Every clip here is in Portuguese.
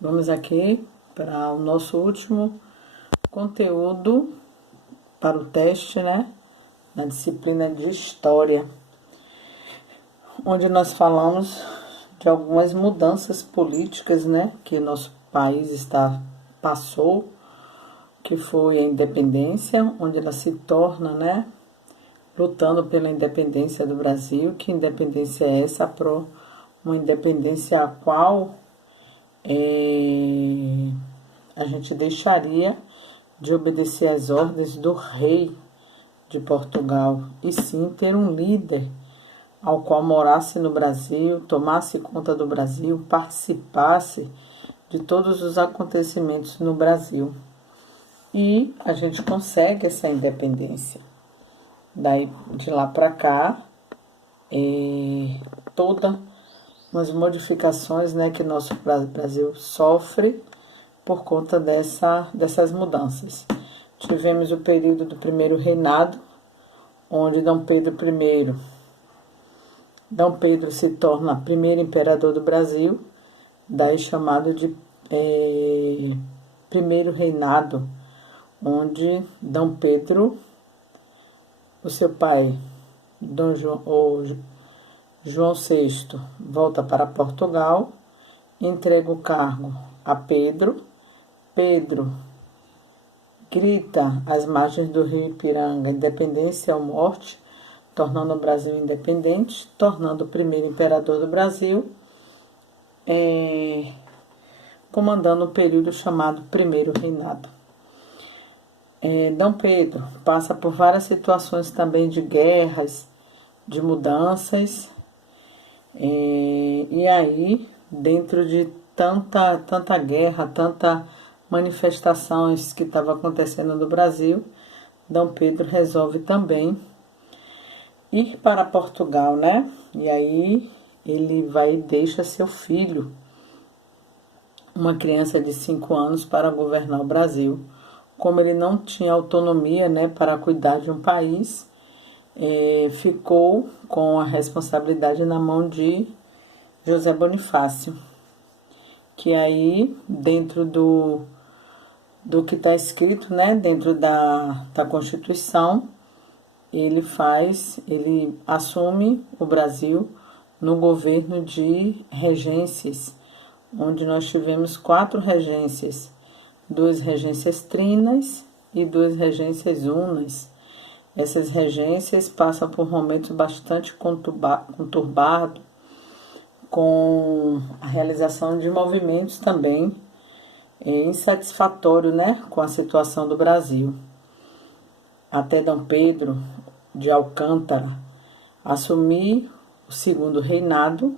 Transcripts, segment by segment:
Vamos aqui para o nosso último conteúdo para o teste, né? Na disciplina de História, onde nós falamos de algumas mudanças políticas, né? Que nosso país passou, que foi a independência, onde ela se torna, né? Lutando pela independência do Brasil. Que independência é essa? Uma independência a qual a gente deixaria de obedecer às ordens do rei de Portugal, e sim ter um líder ao qual morasse no Brasil, tomasse conta do Brasil, participasse de todos os acontecimentos no Brasil. E a gente consegue essa independência. Daí, de lá para cá, todas as modificações, né, que nosso Brasil sofre por conta dessas mudanças. Tivemos o período do primeiro reinado, onde Dom Pedro se torna primeiro imperador do Brasil, daí chamado de primeiro reinado, onde Dom Pedro, o seu pai, João VI, volta para Portugal, entrega o cargo a Pedro. Pedro grita às margens do rio Ipiranga: independência ou morte, tornando o Brasil independente, tornando o primeiro imperador do Brasil, comandando o período chamado Primeiro Reinado. Dom Pedro passa por várias situações também de guerras, de mudanças, e aí, dentro de tanta guerra, tanta manifestações que estava acontecendo no Brasil, Dom Pedro resolve também ir para Portugal, né? E aí ele vai e deixa seu filho, uma criança de 5 anos, para governar o Brasil. Como ele não tinha autonomia, né, para cuidar de um país, ficou com a responsabilidade na mão de José Bonifácio, que aí, dentro do que está escrito, né, dentro da Constituição, ele assume o Brasil no governo de regências, onde nós tivemos 4 regências, 2 regências trinas e 2 regências unas. Essas regências passam por momentos bastante conturbados, com a realização de movimentos também insatisfatórios, né, com a situação do Brasil. Até Dom Pedro de Alcântara assumir o segundo reinado,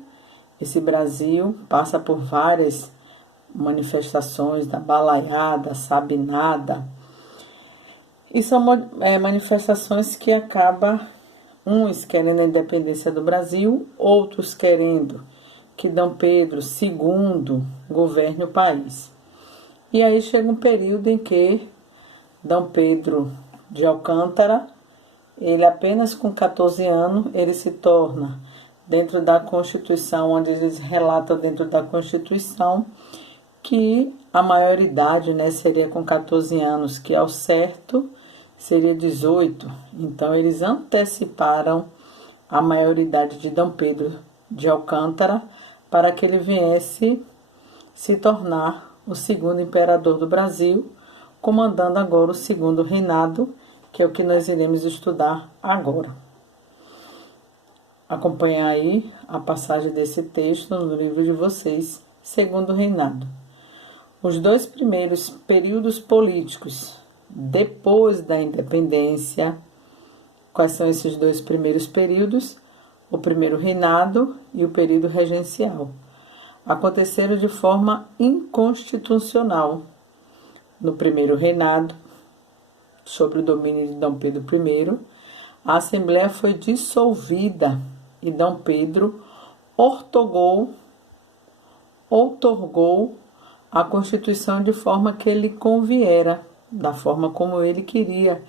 esse Brasil passa por várias manifestações da balaiada, sabinada, e são manifestações que acabam uns querendo a independência do Brasil, outros querendo que Dom Pedro II governe o país. E aí chega um período em que Dom Pedro de Alcântara, ele apenas com 14 anos, ele se torna, dentro da Constituição, onde eles relatam dentro da Constituição que a maioridade, né, seria com 14 anos, que ao certo seria 18. Então, eles anteciparam a maioridade de Dom Pedro de Alcântara para que ele viesse se tornar o segundo imperador do Brasil, comandando agora o segundo reinado, que é o que nós iremos estudar agora. Acompanhar aí a passagem desse texto no livro de vocês, Segundo Reinado. Os 2 primeiros períodos políticos depois da independência. Quais são esses 2 primeiros períodos? O primeiro reinado e o período regencial. Aconteceram de forma inconstitucional. No primeiro reinado, sob o domínio de Dom Pedro I, a Assembleia foi dissolvida e Dom Pedro outorgou a Constituição de forma que ele conviera, da forma como ele queria,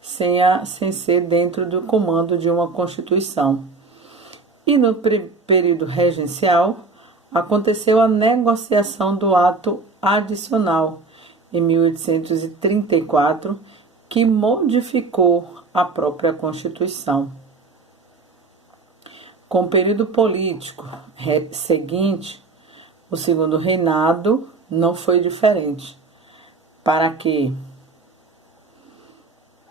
sem ser dentro do comando de uma Constituição. E no período regencial, aconteceu a negociação do ato adicional, em 1834, que modificou a própria Constituição. Com o período político seguinte, o segundo reinado não foi diferente. Para que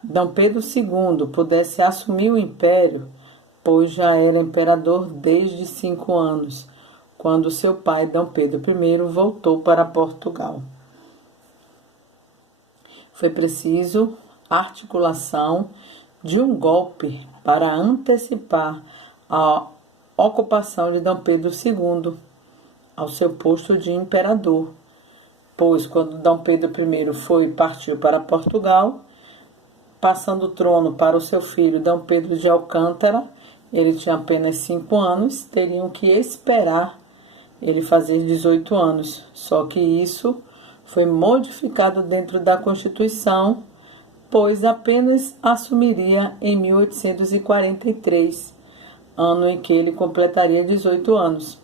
D. Pedro II pudesse assumir o império, pois já era imperador desde 5 anos, quando seu pai, D. Pedro I, voltou para Portugal. Foi preciso articulação de um golpe para antecipar a ocupação de D. Pedro II ao seu posto de imperador, pois quando D. Pedro I partiu para Portugal, passando o trono para o seu filho D. Pedro de Alcântara, ele tinha apenas 5 anos, teriam que esperar ele fazer 18 anos. Só que isso foi modificado dentro da Constituição, pois apenas assumiria em 1843, ano em que ele completaria 18 anos,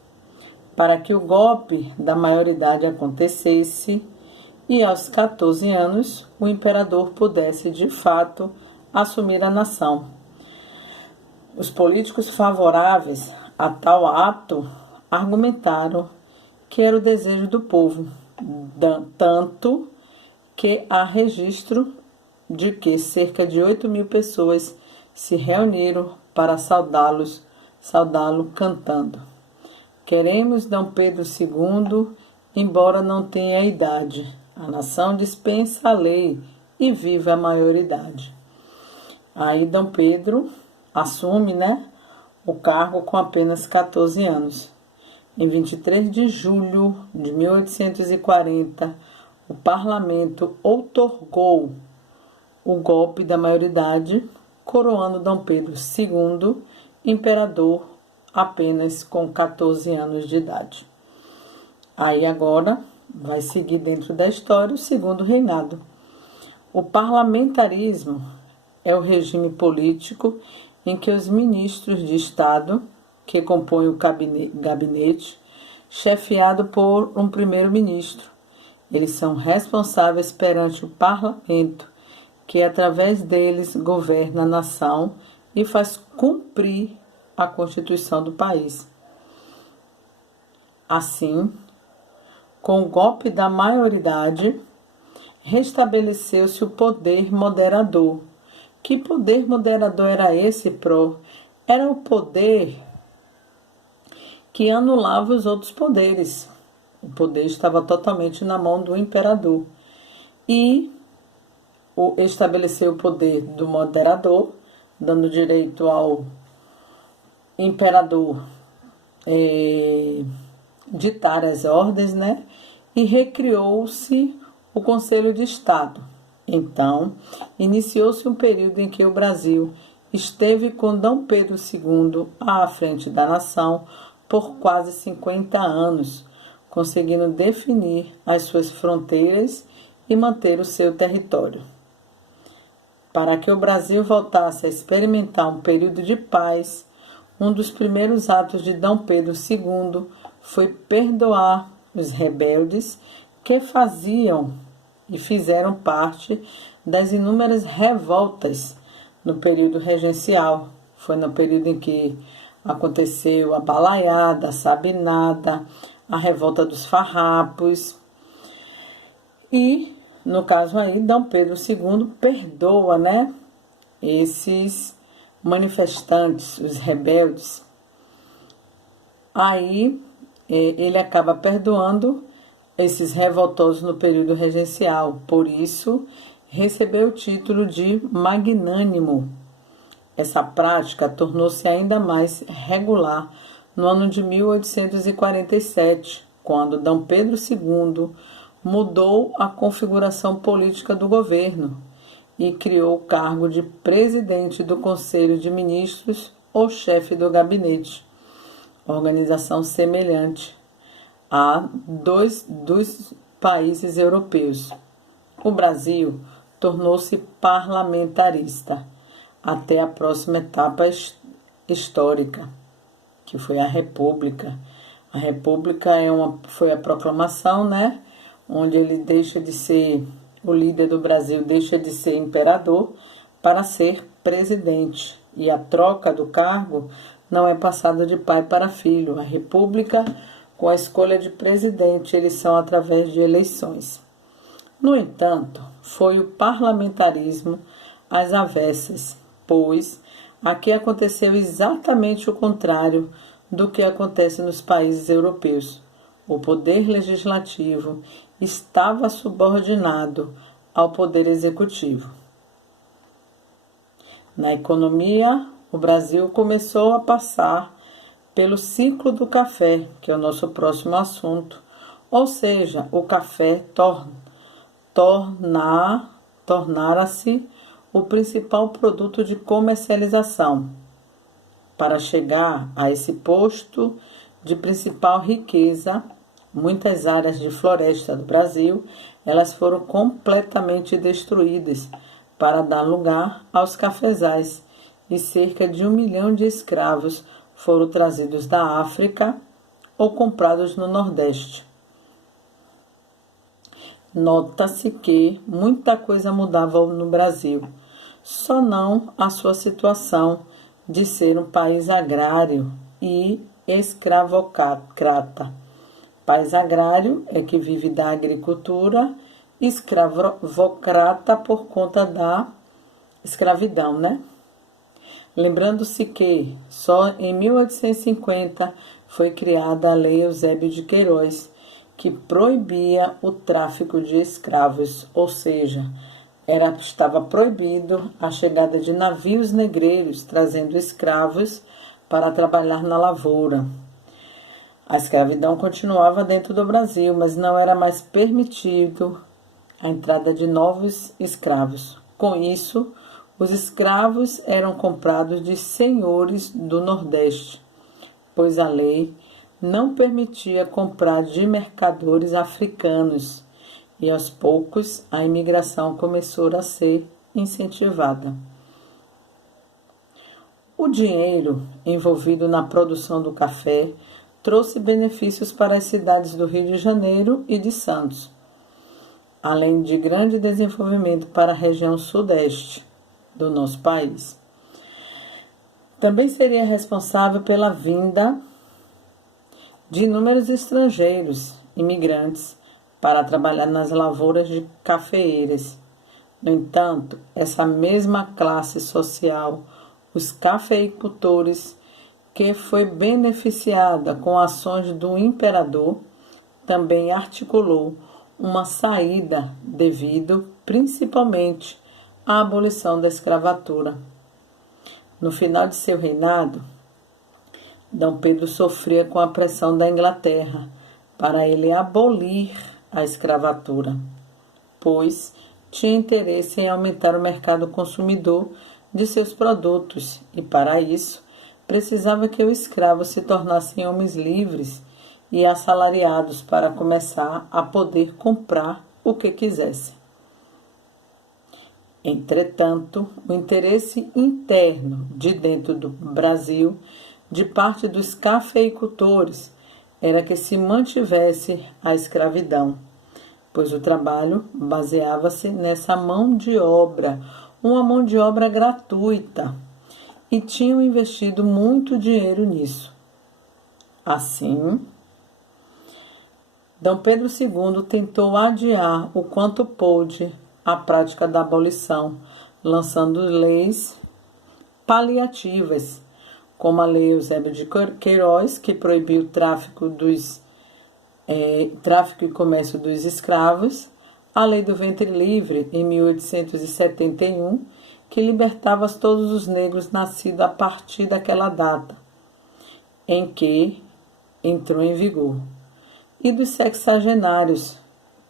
para que o golpe da maioridade acontecesse e aos 14 anos o imperador pudesse de fato assumir a nação. Os políticos favoráveis a tal ato argumentaram que era o desejo do povo, tanto que há registro de que cerca de 8.000 pessoas se reuniram para saudá-lo cantando: "Queremos D. Pedro II, embora não tenha idade. A nação dispensa a lei e viva a maioridade." Aí D. Pedro assume, o cargo com apenas 14 anos. Em 23 de julho de 1840, o parlamento outorgou o golpe da maioridade, coroando D. Pedro II, imperador, apenas com 14 anos de idade. Aí agora vai seguir dentro da história o segundo reinado. O parlamentarismo é o regime político em que os ministros de Estado, que compõem o gabinete, chefiado por um primeiro-ministro, eles são responsáveis perante o parlamento, que através deles governa a nação e faz cumprir a Constituição do país. Assim, com o golpe da maioridade, restabeleceu-se o poder moderador. Que poder moderador era esse, Era o poder que anulava os outros poderes. O poder estava totalmente na mão do imperador. E estabeleceu o poder do moderador, dando direito ao imperador ditar as ordens, E recriou-se o Conselho de Estado. Então, iniciou-se um período em que o Brasil esteve com D. Pedro II à frente da nação por quase 50 anos, conseguindo definir as suas fronteiras e manter o seu território. Para que o Brasil voltasse a experimentar um período de paz, um dos primeiros atos de D. Pedro II foi perdoar os rebeldes que faziam e fizeram parte das inúmeras revoltas no período regencial. Foi no período em que aconteceu a Balaiada, a Sabinada, a revolta dos farrapos. E, no caso aí, D. Pedro II perdoa, esses manifestantes, os rebeldes. Aí, ele acaba perdoando esses revoltosos no período regencial. Por isso, recebeu o título de magnânimo. Essa prática tornou-se ainda mais regular no ano de 1847, quando D. Pedro II mudou a configuração política do governo e criou o cargo de presidente do Conselho de Ministros ou chefe do gabinete, organização semelhante a dos países europeus. O Brasil tornou-se parlamentarista até a próxima etapa histórica, que foi a República. A República foi a proclamação, né? Onde ele deixa de ser o líder do Brasil, deixa de ser imperador para ser presidente. E a troca do cargo não é passada de pai para filho. A República, com a escolha de presidente, eles são através de eleições. No entanto, foi o parlamentarismo às avessas, pois aqui aconteceu exatamente o contrário do que acontece nos países europeus. O poder legislativo estava subordinado ao poder executivo. Na economia, o Brasil começou a passar pelo ciclo do café, que é o nosso próximo assunto, ou seja, o café tornara-se o principal produto de comercialização. Para chegar a esse posto de principal riqueza, muitas áreas de floresta do Brasil, elas foram completamente destruídas para dar lugar aos cafezais, e cerca de 1 milhão de escravos foram trazidos da África ou comprados no Nordeste. Nota-se que muita coisa mudava no Brasil, só não a sua situação de ser um país agrário e escravocrata. País agrário é que vive da agricultura, escravocrata por conta da escravidão, né? Lembrando-se que só em 1850 foi criada a Lei Eusébio de Queiroz, que proibia o tráfico de escravos, ou seja, estava proibido a chegada de navios negreiros trazendo escravos para trabalhar na lavoura. A escravidão continuava dentro do Brasil, mas não era mais permitido a entrada de novos escravos. Com isso, os escravos eram comprados de senhores do Nordeste, pois a lei não permitia comprar de mercadores africanos, e aos poucos a imigração começou a ser incentivada. O dinheiro envolvido na produção do café trouxe benefícios para as cidades do Rio de Janeiro e de Santos, além de grande desenvolvimento para a região sudeste do nosso país. Também seria responsável pela vinda de inúmeros estrangeiros, imigrantes, para trabalhar nas lavouras de cafeeiras. No entanto, essa mesma classe social, os cafeicultores, que foi beneficiada com ações do imperador, também articulou uma saída devido, principalmente, à abolição da escravatura. No final de seu reinado, D. Pedro sofria com a pressão da Inglaterra para ele abolir a escravatura, pois tinha interesse em aumentar o mercado consumidor de seus produtos e, para isso, precisava que os escravos se tornassem homens livres e assalariados para começar a poder comprar o que quisesse. Entretanto, o interesse interno de dentro do Brasil, de parte dos cafeicultores, era que se mantivesse a escravidão, pois o trabalho baseava-se nessa mão de obra, uma mão de obra gratuita, e tinham investido muito dinheiro nisso. Assim, D. Pedro II tentou adiar o quanto pôde a prática da abolição, lançando leis paliativas, como a Lei Eusébio de Queiroz, que proibiu o tráfico e comércio dos escravos, a Lei do Ventre Livre, em 1871, que libertava todos os negros nascidos a partir daquela data, em que entrou em vigor, e dos sexagenários,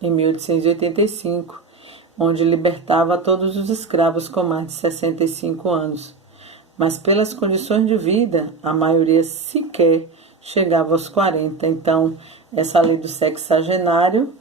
em 1885, onde libertava todos os escravos com mais de 65 anos. Mas pelas condições de vida, a maioria sequer chegava aos 40. Então, essa lei do sexagenário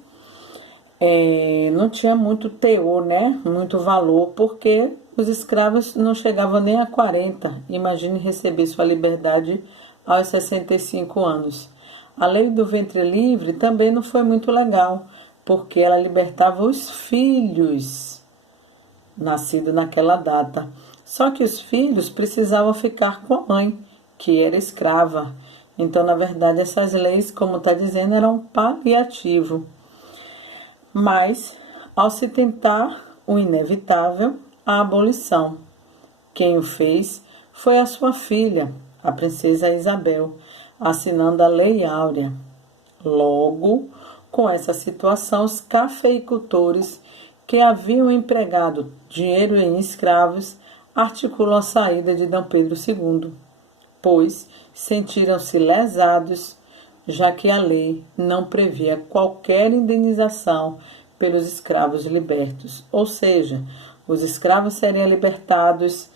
não tinha muito teor, né? Muito valor, porque os escravos não chegavam nem a 40. Imagine receber sua liberdade aos 65 anos. A lei do ventre livre também não foi muito legal, porque ela libertava os filhos nascidos naquela data. Só que os filhos precisavam ficar com a mãe, que era escrava. Então, na verdade, essas leis, como está dizendo, eram paliativo. Mas, ao se tentar o inevitável, a abolição, quem o fez foi a sua filha, a princesa Isabel, assinando a Lei Áurea. Logo, com essa situação, os cafeicultores que haviam empregado dinheiro em escravos articulam a saída de D. Pedro II, pois sentiram-se lesados, já que a lei não previa qualquer indenização pelos escravos libertos, ou seja, os escravos seriam libertados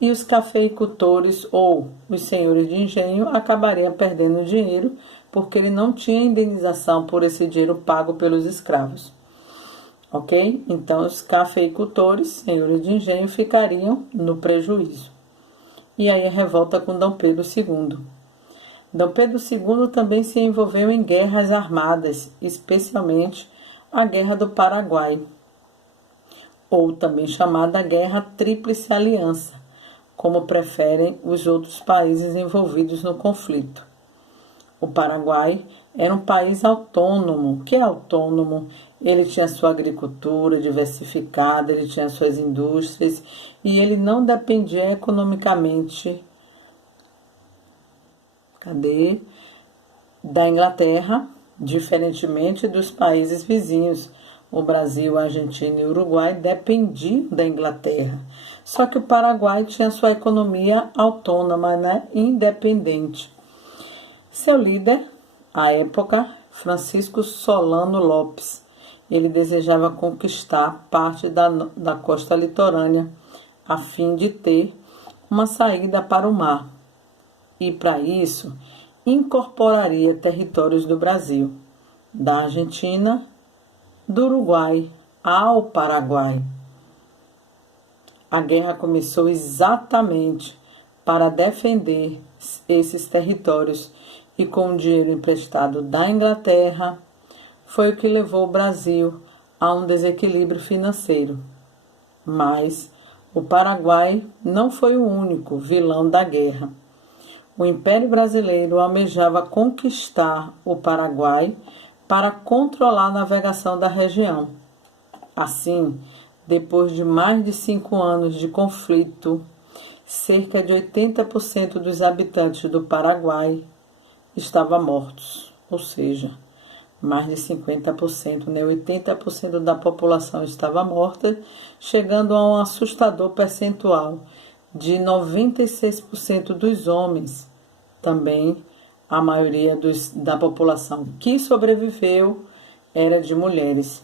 e os cafeicultores ou os senhores de engenho acabariam perdendo dinheiro porque ele não tinha indenização por esse dinheiro pago pelos escravos. Ok? Então, os cafeicultores, senhores de engenho, ficariam no prejuízo. E aí a revolta com D. Pedro II. D. Pedro II também se envolveu em guerras armadas, especialmente a Guerra do Paraguai, ou também chamada Guerra Tríplice Aliança, como preferem os outros países envolvidos no conflito. O Paraguai era um país autônomo. Que é autônomo? Ele tinha sua agricultura diversificada, ele tinha suas indústrias e ele não dependia economicamente da Inglaterra, diferentemente dos países vizinhos. O Brasil, a Argentina e o Uruguai dependiam da Inglaterra. Só que o Paraguai tinha sua economia autônoma, né? Independente. Seu líder, à época, Francisco Solano Lopes, ele desejava conquistar parte da costa litorânea, a fim de ter uma saída para o mar. E, para isso, incorporaria territórios do Brasil, da Argentina, do Uruguai ao Paraguai. A guerra começou exatamente para defender esses territórios e com o dinheiro emprestado da Inglaterra foi o que levou o Brasil a um desequilíbrio financeiro. Mas o Paraguai não foi o único vilão da guerra. O Império Brasileiro almejava conquistar o Paraguai para controlar a navegação da região. Assim, depois de mais de 5 anos de conflito, cerca de 80% dos habitantes do Paraguai estavam mortos, ou seja, mais de 50%, né? 80% da população estava morta, chegando a um assustador percentual de 96% dos homens, também a maioria da população que sobreviveu era de mulheres.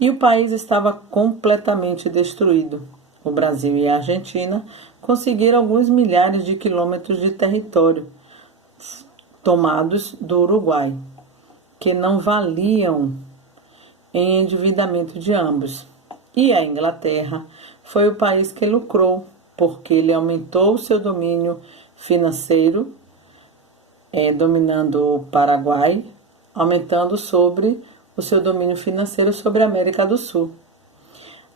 E o país estava completamente destruído. O Brasil e a Argentina conseguiram alguns milhares de quilômetros de território tomados do Uruguai, que não valiam em endividamento de ambos. E a Inglaterra foi o país que lucrou, porque ele aumentou o seu domínio financeiro, dominando o Paraguai, aumentando sobre o seu domínio financeiro sobre a América do Sul.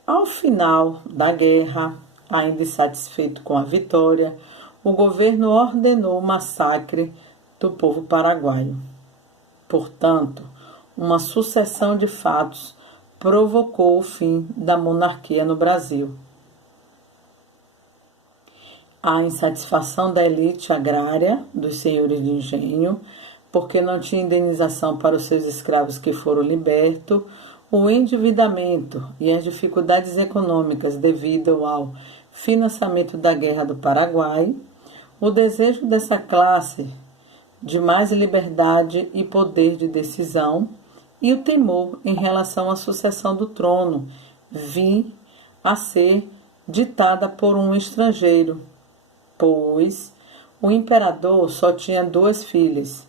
Ao final da guerra, ainda insatisfeito com a vitória, o governo ordenou o massacre do povo paraguaio. Portanto, uma sucessão de fatos provocou o fim da monarquia no Brasil. A insatisfação da elite agrária, dos senhores de engenho, porque não tinha indenização para os seus escravos que foram libertos, o endividamento e as dificuldades econômicas devido ao financiamento da Guerra do Paraguai, o desejo dessa classe de mais liberdade e poder de decisão e o temor em relação à sucessão do trono vir a ser ditada por um estrangeiro, pois o imperador só tinha 2 filhas.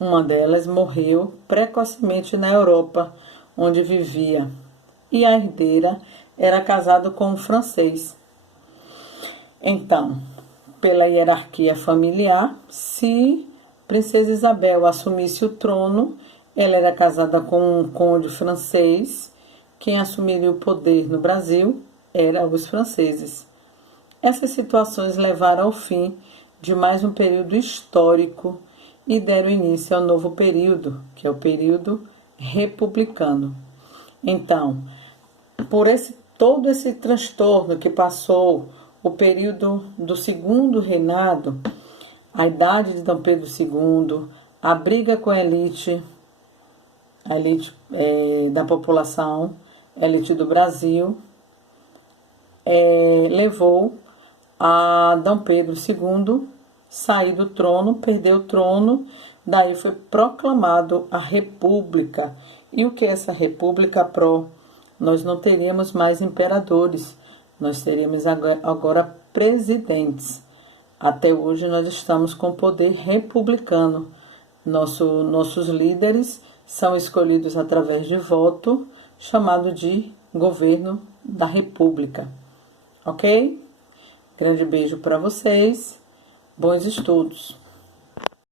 Uma delas morreu precocemente na Europa, onde vivia, e a herdeira era casada com um francês. Então, pela hierarquia familiar, se Princesa Isabel assumisse o trono, ela era casada com um conde francês. Quem assumiria o poder no Brasil eram os franceses. Essas situações levaram ao fim de mais um período histórico e deram início ao novo período, que é o período republicano. Então, por todo esse transtorno que passou o período do segundo reinado, a idade de Dom Pedro II, a briga com a elite da população, a elite do Brasil, levou a Dom Pedro II sair do trono, perdeu o trono, daí foi proclamado a República. E o que é essa República Nós não teríamos mais imperadores, nós teríamos agora presidentes. Até hoje nós estamos com poder republicano. Nossos líderes são escolhidos através de voto, chamado de governo da República. Ok? Grande beijo para vocês. Bons estudos.